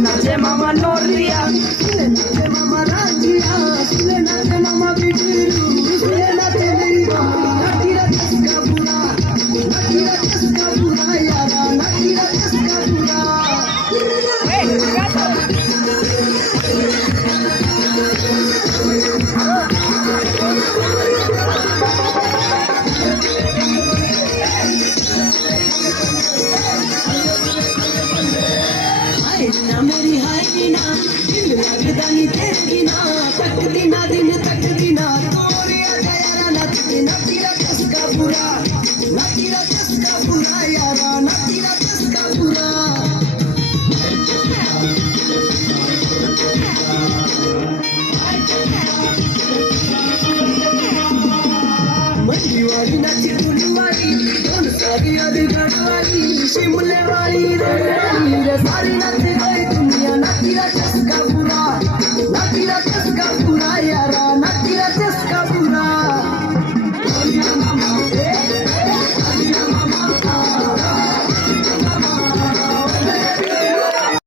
नाचे मामा नोरिया, नाचे मामा राजिया, नाचे मामा बिटरू, नाचे मेरी मामा, नाचीरा चस्का बुरा, नाचीरा चस्का बुरा यारा, नाचीरा चस्का बुरा। ना मेरी हाय गिना, दिल लगदा नी तेरे बिना, तकदी ना दिन तकदी ना, तोरे आजा यारा नाचते, नाचीरा चस्का बुरा, नाचीरा चस्का बुरा यारा, नाचीरा चस्का बुरा। मंडीवाली नाची फुलवाली, दोन सारी आधी गडवाली, शिमले वाली रे सारी नाचे